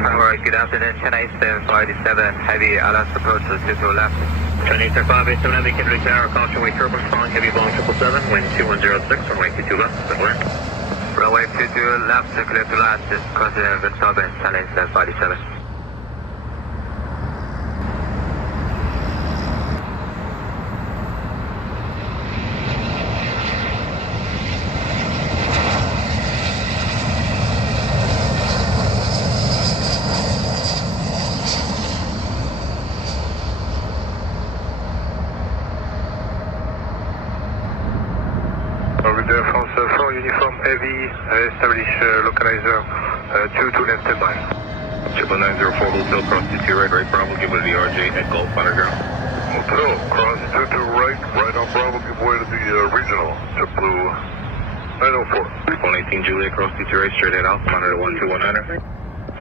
Alright, good afternoon, Chennai 757, heavy Alice approach to 22 left. Chennai 757, we can reach our caution way turbulence following heavy Boeing 777, wind 2106, runway 22 left, clear. Runway 22 left, clear to last, is considered wind turbulence, Chennai 757. France 4, uniform heavy, establish localizer 22 left standby. 994 hotel, cross 22 right Bravo, give way to the RJ at Gulf Underground. Hotel, cross 22 right on Bravo, give way to the regional, JetBlue 904. 118 Juliet, cross 22 right, straight head out, monitor 12100.